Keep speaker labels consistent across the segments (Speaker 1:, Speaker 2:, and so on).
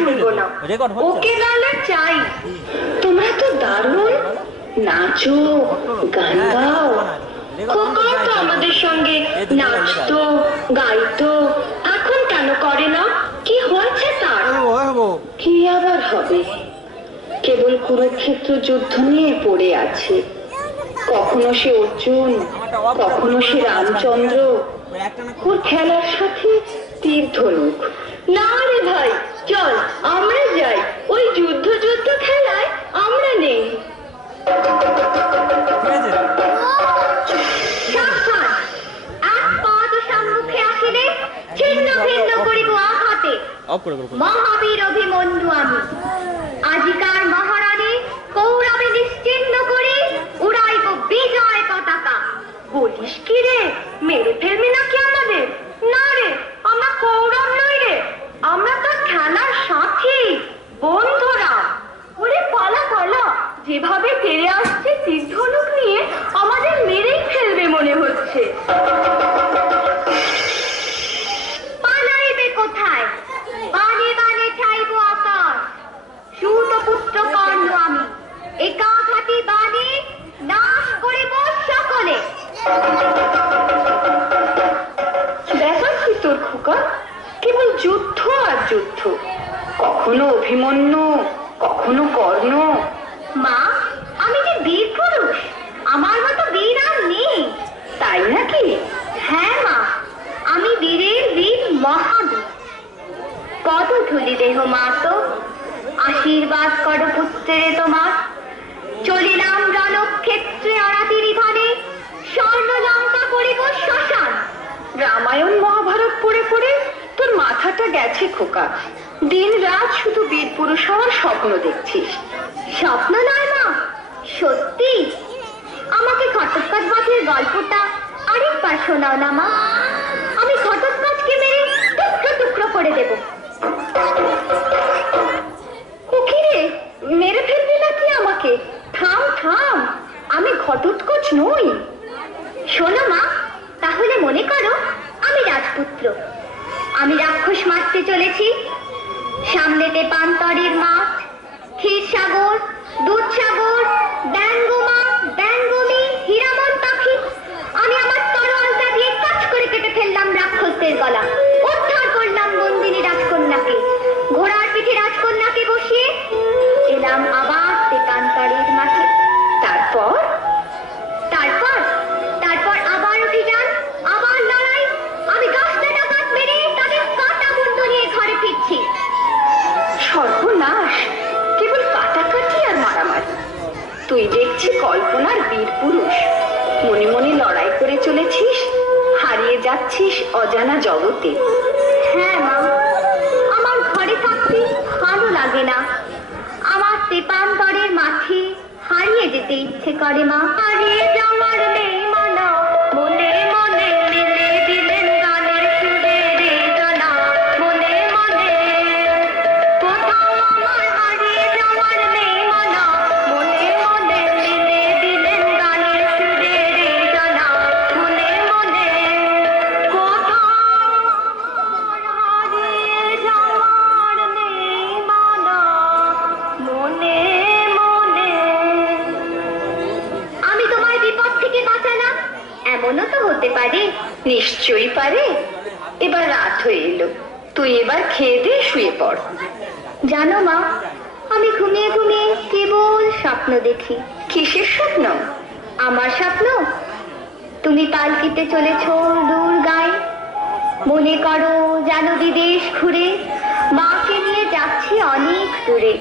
Speaker 1: শুনব না।
Speaker 2: রেকর্ড
Speaker 1: ওকে চাই। তোমরা তো দারুণ। নাচো গান গাও। খোকাও তো আমাদের সঙ্গে নাচতো গাইতো। এখন কেন করে না? কি হয়েছে তার? কি আবার হবে? কেবল কুরুক্ষেত্র যুদ্ধ নিয়ে পড়ে আছে। কখনো সে অর্জুন কখনো সে রামচন্দ্র। ওর খেলার সাথে তীর ধনুক। না রে ভাই চল আমরা যাই। ওই যুদ্ধ যুদ্ধ খেলায় আমরা নেই। মহাবীর অভিমন্যু আমি। আজিকার মহারানী কৌরবে নিশ্চিন্ন করে উড়াইব বিজয় পতাকা। বলিস কি রে মেরে ফেলবি নাকি খোকা দিন রাত শুধু বীর পুরুষ হওয়ার স্বপ্ন দেখছিস। স্বপ্ন নয় মা, সত্যি। আমাকে ঘটৎকাচ বাঘের গল্পটা আরেকবার শোনাও না মা। আমি ঘটৎকাচকে মেরে টুকরো টুকরো করে দেব। ও কি রে মেরে ফেলবি নাকি আমাকে? থাম থাম, আমি ঘটোৎকচ নই। শোনো মা, তাহলে মনে করো আমি রাজপুত্র। আমি রাক্ষস মারতে চলেছি। সামনেতে পান্তরের মাঠ ক্ষীরসাগর দুধসাগর ব্যঙ্গমা ব্যাঙ্গমি হীরামন পাখি। আমি আমার তরোয়ালটা দিয়ে কাজ করে কেটে ফেললাম রাক্ষসদের গলা। পারে? এবার রাত হয়ে এলো। তুই এবার খেয়ে দিয়ে শুয়ে পড়। জানো মা, আমি ঘুমিয়ে ঘুমিয়ে কেবল স্বপ্ন দেখি। কিসের স্বপ্ন? আমার স্বপ্ন? তুমি পালকিতে চলেছ দূর গায়ে মনে করো যেন বিদেশ ঘুরে। মাকে নিয়ে যাচ্ছি অনেক দূরে।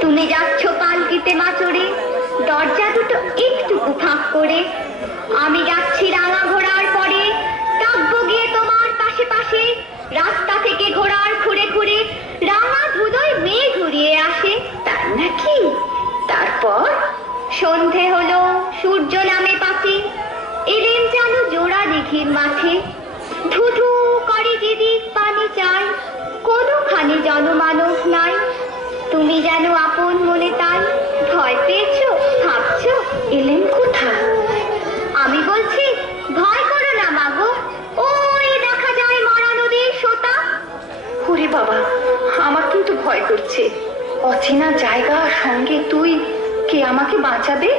Speaker 1: তুমি যাচ্ছ পালকিতে মাচড়ে দরজা দুটো একটু ফাঁক করে। আমি যাচ্ছি তারপর সন্ধে হলো, সূর্য নামে পাশে এলেন যেন জোড়া দিঘির মাঠে। ধুধু করে যেদিক পানি চাই কোনোখানে জনমানব নাই। তুমি যেন আপন মনে তাই ভয় পেয়েছ, ভাবছ, এলেন কোথায়? আমি বলছি, ভয় করো না মাগো ওই দেখা যায় মরা নদীর সোতা। ওরে বাবা, আমার কিন্তু ভয়
Speaker 3: করছে। অচেনা জায়গা সঙ্গে তুই কে আমাকে বাঁচাবে?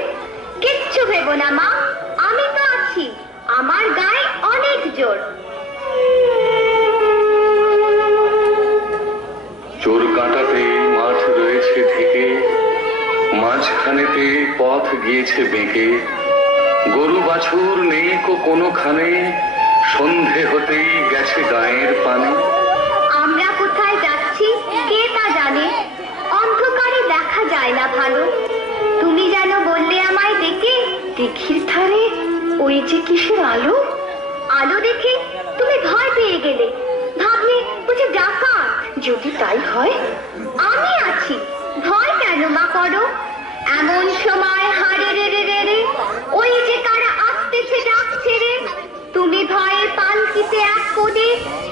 Speaker 3: কিচ্ছু ভেবো না, মা। আমি তো আছি। আমার গায়ে অনেক জোর।
Speaker 4: চোর কাঁটাতে মাঠ রয়েছে থেকে মাঝখানেতে পথ গিয়েছে বেঁকে। গরু বাছুর নেই কো কোনোখানে, সন্ধে হতেই গেছে গায়ের পানে।
Speaker 3: দিঘির ধারে ওই যে কিসের আলো? আলো দেখে তুমি ভয় পেয়ে গেলে। ভাবলে বুঝে ডাকাত। যদি তাই হয়, আমি আছি। ভয় কেন মা করো? এমন সময় হারে রে রে রে রে, ওই যে কারা আসতেছে ডাক ছেড়ে তুমি ভয়ে পালকিতে এক কোণে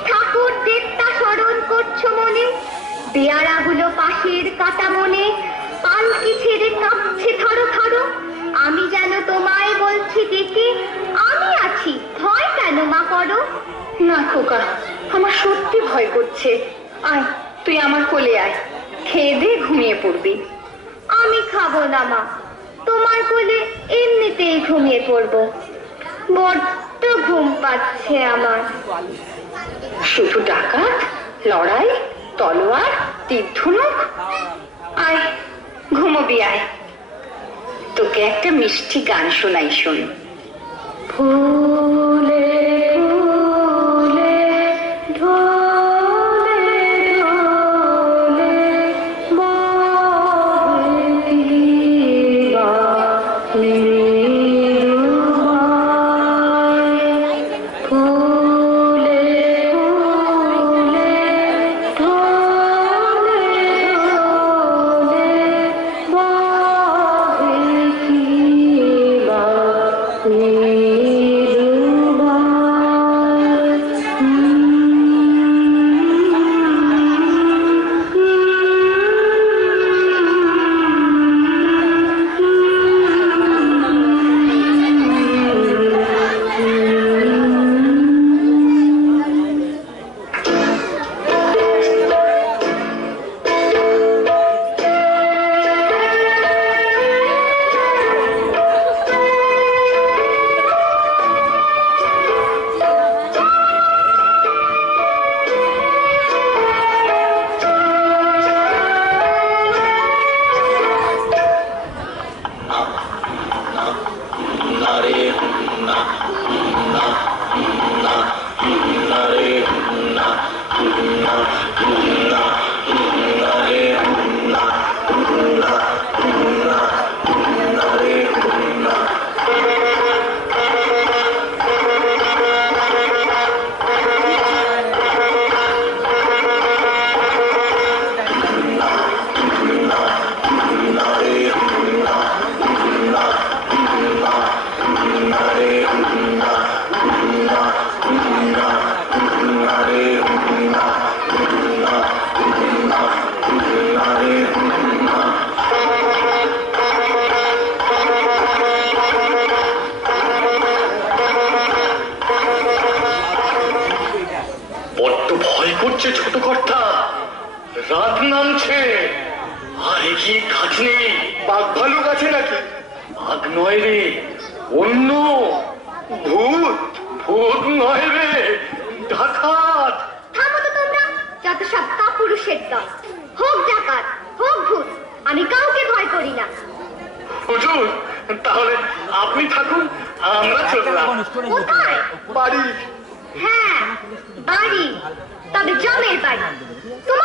Speaker 3: ঠাকুর দেবতা স্মরণ করছ মনে। পেয়ারাগুলো পাশের কাটা মনে, পালকি ছেড়ে কাঁপছে থরো থরো। আমি যেন তোমায় বলছি দেখে আমি আছি। ভয় কেন মা করো? না খোকা আমার সত্যি ভয় করছে। আয় তুই আমার কোলে আয়। খেয়ে দিয়ে ঘুমিয়ে পড়বি। আমি খাব না মা। তোমার কোলে এমনিতেই ঘুমিয়ে পড়ব। বড্ড ঘুম পাচ্ছে আমার। শুধু ডাকাত লড়াই তলোয়ার তীর্ধনুক আয় ঘুমবি আয়। তোকে একটা মিষ্টি গান শোনাই শোন। জমের বাড়ি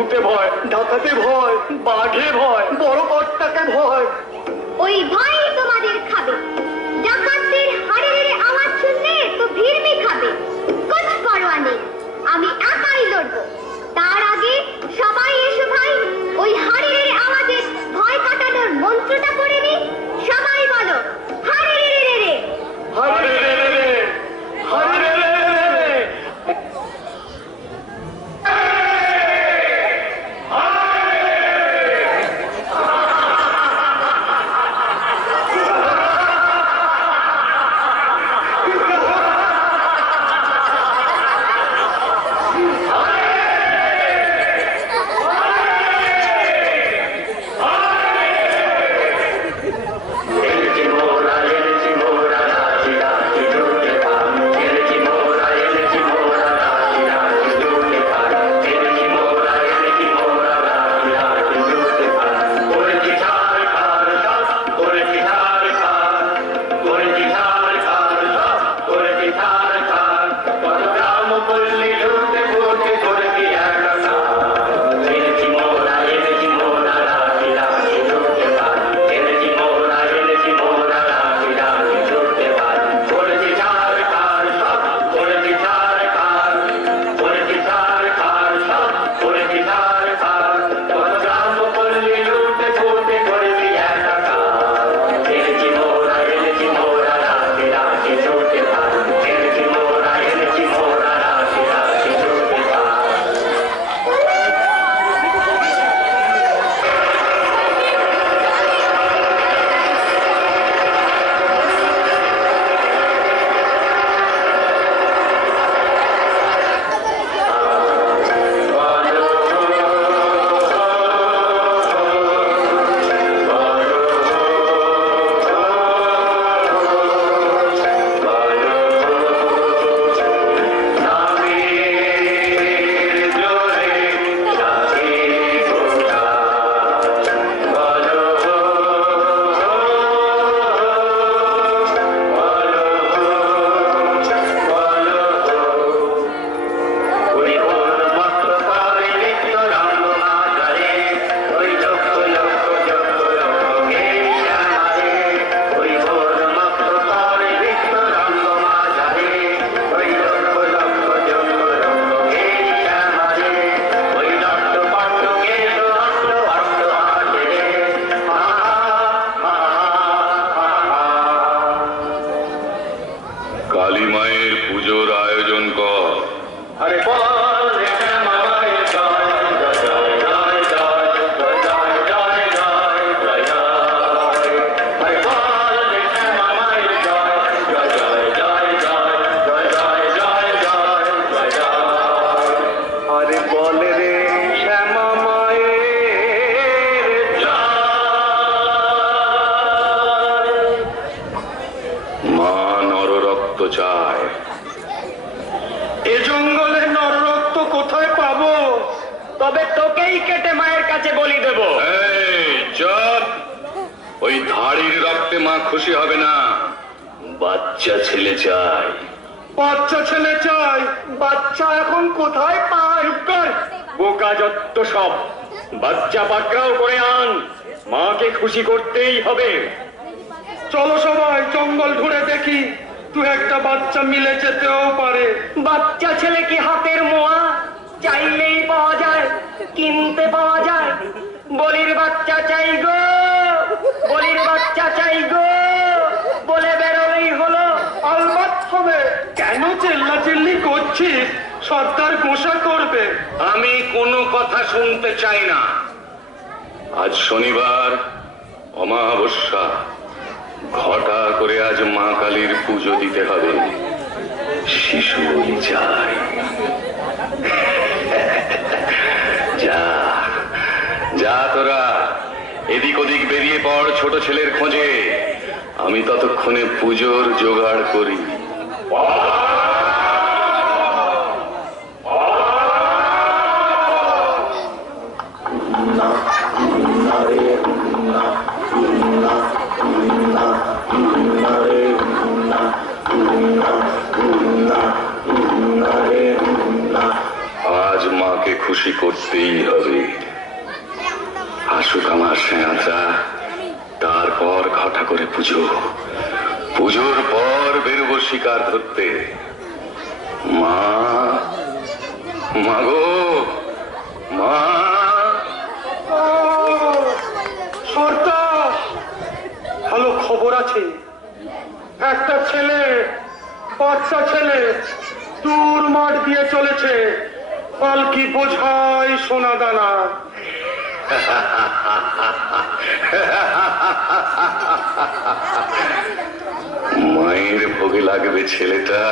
Speaker 2: ভূতে ভয় ডাকাতে ভয় বাঘে ভয় বড় বটটাকে ভয়।
Speaker 5: ওই ভয়
Speaker 2: তবে তোকেই কেটে মায়ের কাছে বলি দেব।
Speaker 4: চপ। ওই ধাড়ির রক্তে মা খুশি হবে না। বাচ্চা ছেলে চাই।
Speaker 2: বাচ্চা ছেলে চাই। বাচ্চা এখন কোথায় পায়? বোকা যত্ত সব। বাচ্চা পাকড়াও করে আন। মাকে খুশি করতেই হবে। চলো সবাই জঙ্গল ঘুরে দেখি। তুই একটা বাচ্চা মিলে যেতেও পারে। বাচ্চা ছেলে কি হাতের মোয়া? চাইলেই পাওয়া যায়
Speaker 6: কিনতে পাওয়া যায়। বলির বাচ্চা চাই গো বলির বাচ্চা চাই গো। বলে বেরোলেই হলো
Speaker 2: অলবাত কেন চেল্লা চিল্লি করছিস? সরকার গোসা করবে।
Speaker 5: আমি কোনো কথা শুনতে চাই না। আজ শনিবার অমাবস্যা। ঘটা করে আজ মা কালীর পুজো দিতে হবে। শিশু চাই যা যা তোরা এদিক ওদিক বেরিয়ে পড় ছোট ছেলের খোঁজে। আমি ততক্ষণে পুজোর জোগাড় করি। খুশি করতেই হবে। আসুক আমার সেনাটা তারপর ঘটা করে পুজো। পুজোর পর বেরোবো শিকার ধরতে। মা, মাগো, মা।
Speaker 2: সর্দার, ভালো খবর আছে। একটা ছেলে, বাচ্চা ছেলে, দূর মাঠ দিয়ে চলেছে। পালকি বোঝাই সোনা দানা?
Speaker 5: মায়ের ভোগে লাগবে ছেলেটা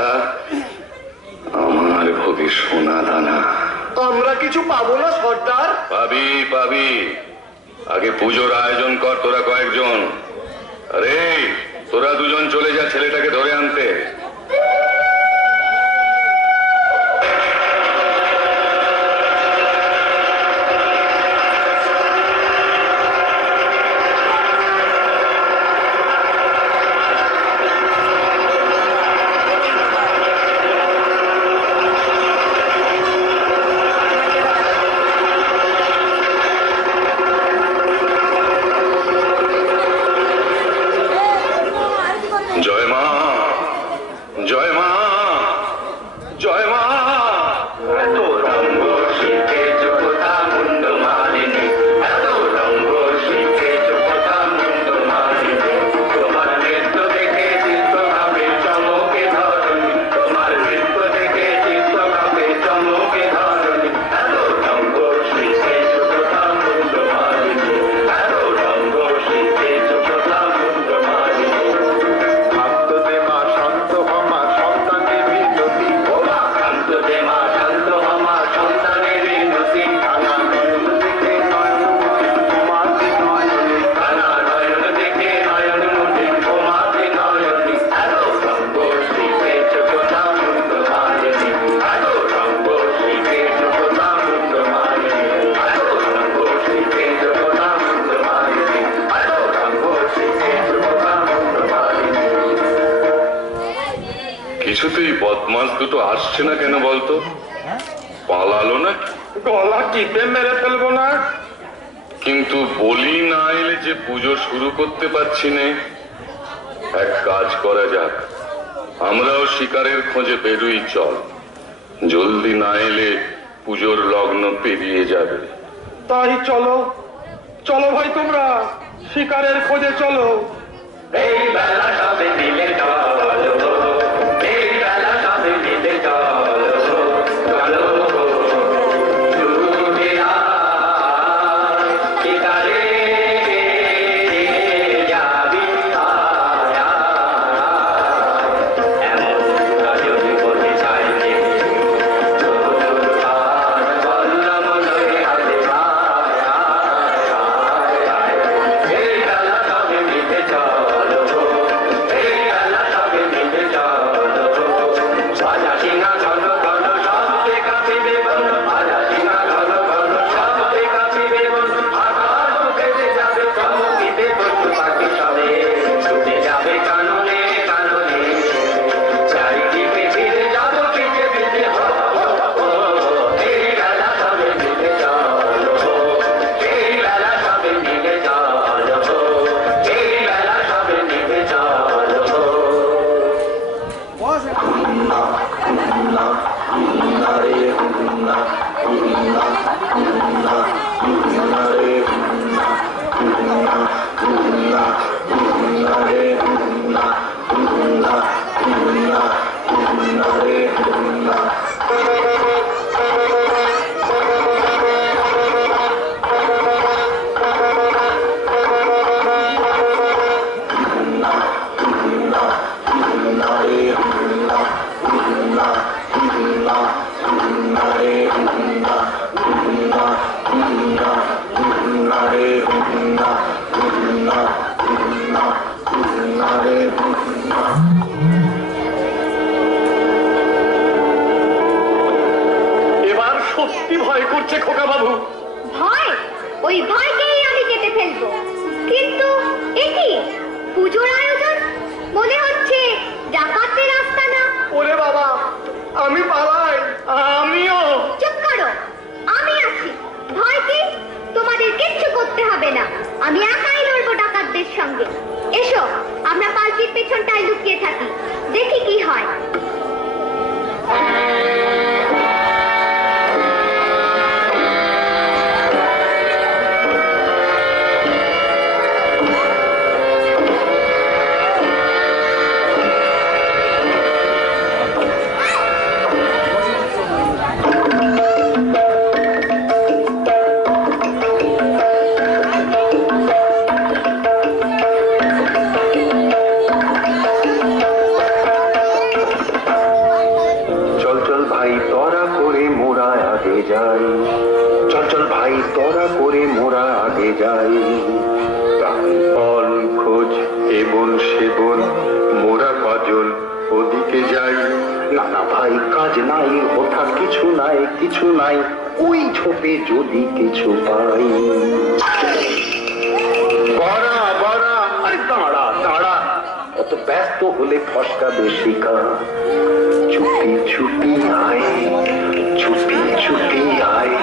Speaker 5: আমার ভোগে সোনা দানা।
Speaker 2: আমরা কিছু পাবো না সর্দার?
Speaker 5: পাবি পাবি। আগে পুজোর আয়োজন কর তোরা কয়েকজন। আরে তোরা দুজন চলে যা ছেলেটাকে ধরে আনতে। কিছুতেই বদমাস দুটো আসছে না কেন বলতো? পালালো না
Speaker 2: গলা টিপে মেরে ফেলব না।
Speaker 5: কিন্তু বলি না এলে যে পুজো শুরু করতে পারছি নে। এক কাজ করা যাক। আমরাও শিকারের খোঁজে বেরোই চল। জলদি না এলে পুজোর লগ্ন পেরিয়ে যাবে।
Speaker 2: তাই চলো। চলো ভাই তোমরা। শিকারের খোঁজে চলো।
Speaker 5: এই বেলা সবে দিলে
Speaker 1: আমি
Speaker 2: পালাই, আমিও।
Speaker 1: চুপ করো, আমি আছি। ভয় কি? তোমাদের কিচ্ছু করতে হবে না। আমি একাই লড়বো ডাকাতদের সঙ্গে। এসো, আমরা পালকির পেছনটায় লুকিয়ে থাকি। দেখি কি হয়।
Speaker 7: নাই ওই ঝোপে যদি কিছু পাই। বড়া বড়া, আরে দাঁড়া দাঁড়া। অত ব্যস্ত হলে ফসকা বেশি কা। চুপি চুপি আয়, চুপি চুপি আয়,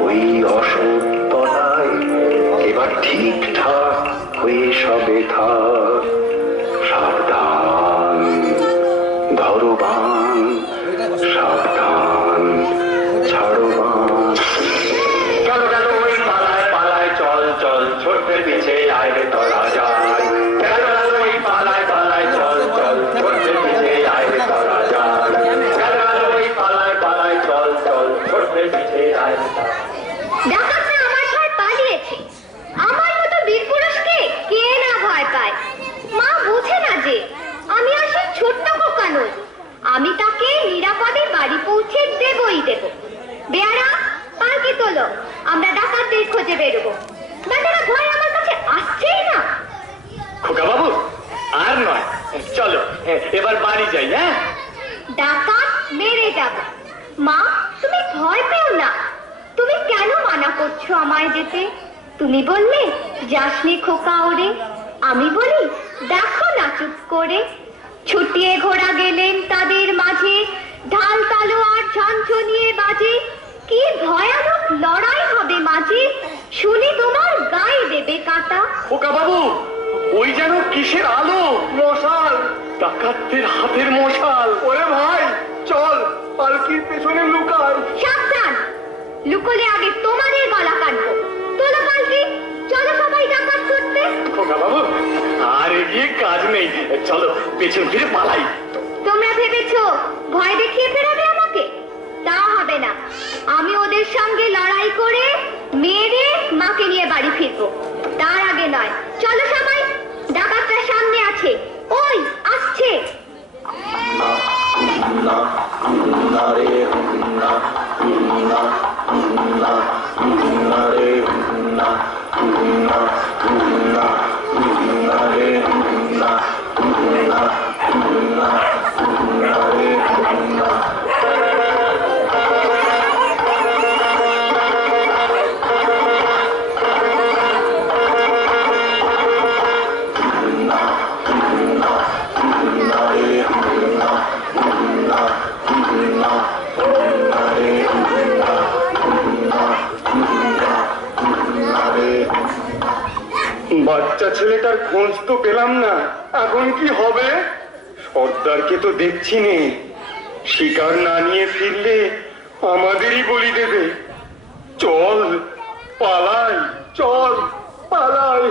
Speaker 7: ওই এবার ঠিকঠাক হয়ে সবে থাক।
Speaker 1: Dah তুমি বললে যাসনি খোকা ওরে? আমি বলি দেখো না চুপ করে। ছুটিয়ে ঘোড়া গেলেন তাদের মাঝে ঢাল তালোয়ার ঝনঝনিয়ে বাজে। কি ভয়ানক লড়াই হবে মাঝে শুনে তোমার গায়ে দেবে কাটা।
Speaker 2: খোকা বাবু ওই যেন কিসের আলো? মশাল। ডাকাতদের হাতের মশাল। ওরে ভাই চল পালকির পেছনে লুকাই।
Speaker 1: সাবধান। লুকোলে আগে তোমাদের গলা কাটবো। তোলো পাল্টি চলো সবাই ডাকাত করতে।
Speaker 2: খোকা বাবু আর এগিয়ে কাজ নেই। চলো পেছন ফিরে পালাই।
Speaker 1: তোমরা ভেবেছো ভয় দেখিয়ে ফেরাবে আমাকে? তা হবে না। আমি ওদের সঙ্গে লড়াই করে মেরে মাকে নিয়ে বাড়ি ফিরবো। তার আগে নয়। চলো সবাই ডাকাতরা সামনে আছে। ওই আসছে।
Speaker 2: 둥근나 둥근나 둥근나. খোঁজ তো পেলাম না। এখন কি হবে? সর্দারকে তো দেখছি নে শিকার না নিয়ে ফিরলে আমাদেরই বলি দেবে। চল, পালাই চল, পালাই।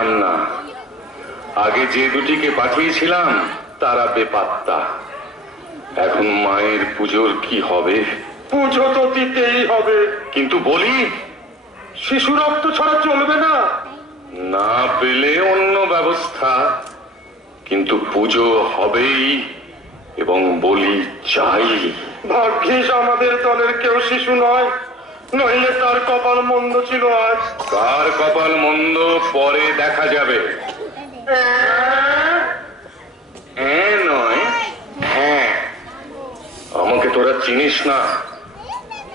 Speaker 7: পেলাম না। আগে যে দুটিকে পাঠিয়েছিলাম তারা বেপাত্তা।
Speaker 4: এখন মায়ের পুজোর কি হবে?
Speaker 2: পুজো তো দিতেই হবে।
Speaker 4: কিন্তু বলি
Speaker 2: শিশু রক্ত ছাড়া চলবে না।
Speaker 4: না পেলে অন্য ব্যবস্থা। কিন্তু পুজো হবেই এবং বলি চাই।
Speaker 2: ভাগ্যিস আমাদের দলের কেউ শিশু নয়। নইলে তার কপাল মন্দ ছিল আজ।
Speaker 4: কার কপাল মন্দ পরে দেখা যাবে। হ্যাঁ নয় হ্যাঁ। আমাকে তোরা চিনিস না।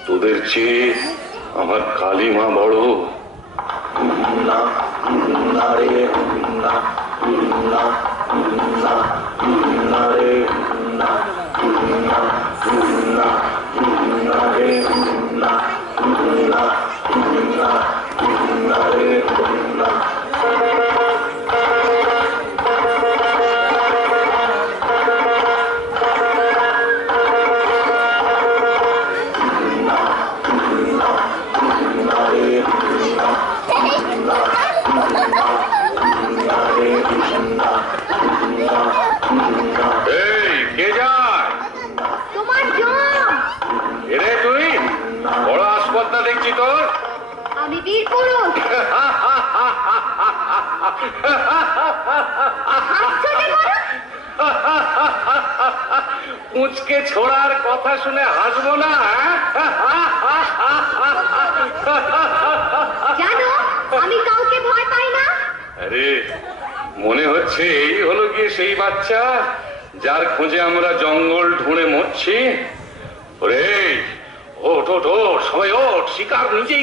Speaker 4: তোদের চেয়ে আমার কালী মা বড় এই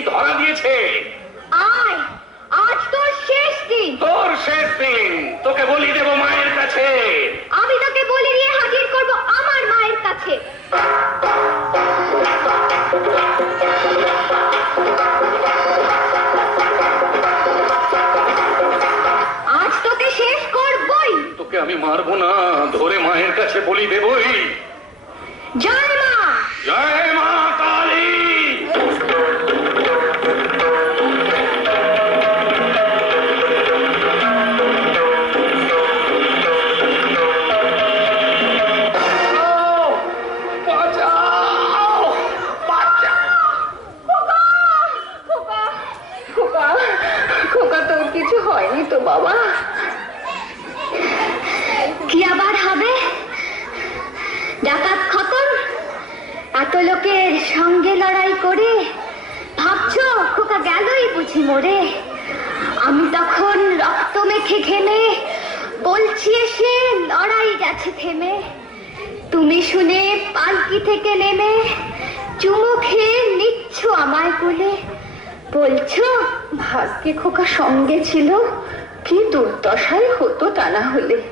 Speaker 4: ধরা দিয়েছে।
Speaker 1: আয় আজ তোর শেষ দিন।
Speaker 4: তোর শেষ দিন। তোকে বলি দেব মায়ের কাছে।
Speaker 1: আমি তোকে বলে নিয়ে হাজির করব আমার মায়ের কাছে। আজ তোকে শেষ করবই।
Speaker 4: তোকে আমি মারবো না ধরে মায়ের কাছে বলি দেবই।
Speaker 1: জয় মা।
Speaker 4: জয় মা।
Speaker 1: লোকের সঙ্গে লড়াই করে ভাবছ খোকা গেলই বুঝি মরে। আমি তখন রক্ত মেখে ঘেমে বলছি এসে লড়াই গেছে থেমে। তুমি শুনে পালকি থেকে নেমে চুমু খেয়ে নিচ্ছ আমায় কোলে। বলছো ভাগ্যে খোকা সঙ্গে ছিল, কি দুর্দশাই হতো তা না হলে।